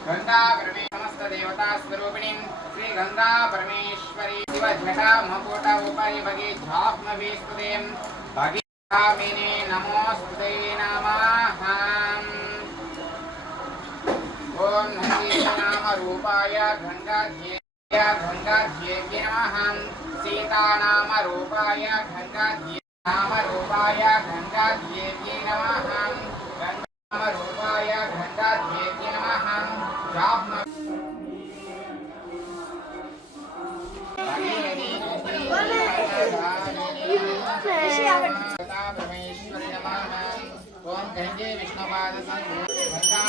गंगा परमे समस्त देवता स्वरूपिणी श्री गंगा परमेश्वरी शिव जटा मकोटा उपरि भगे झाप्मवेस्तुते भगे कामिने नमोस्तुते नमः। ओम नंदी नाम रूपाय गंगाध्यै नमः। सीता नाम रूपाय गंगाध्यै नमः। गंगा रूपाय गंगाध्यै नमः। परमेश्वरी नमः। ओम गंगे विष्णुपाद गंगा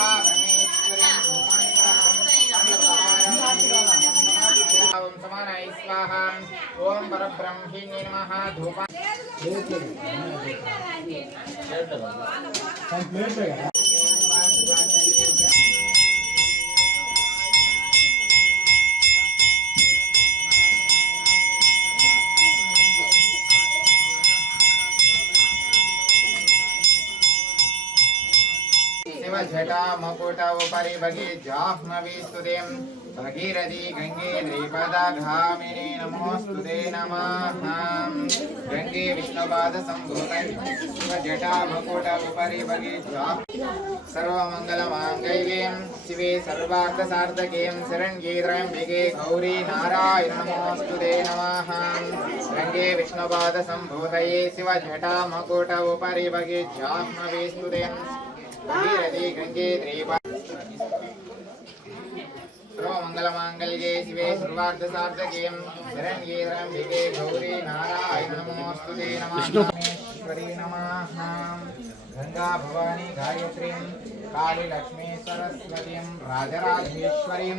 ओम समानाय स्वाहा। ओम परब्रह्मणे नमः। धूपा जटा मकुटा उपरि भगे जाह्नवीस्तुते भगीरथी गंगे द्विपदा घामिनी नमोस्तुते नमः। गंगे विष्णुपाद संभूते जटा मकुटा उपरि भगे सर्वमंगलमांगल्ये शिवे सर्वार्थसाधके शरण्ये त्र्यंबके गौरी नारायणी नमोस्तुते नमः। गंगे विष्णुपाद संभूते शिव जटा मकुटा उपरि भगे जाह्नवीस्तुते भगीरथी गंगे सर्वमंगलमांगल्ये शिवे सर्वार्थसाधके शरण्ये त्र्यंबके गौरी नारायणी नमोस्तुते नमः। परमेश्वरी नमः। गंगा भवानी गायत्री काली लक्ष्मी सरस्वती राजराजेश्वरी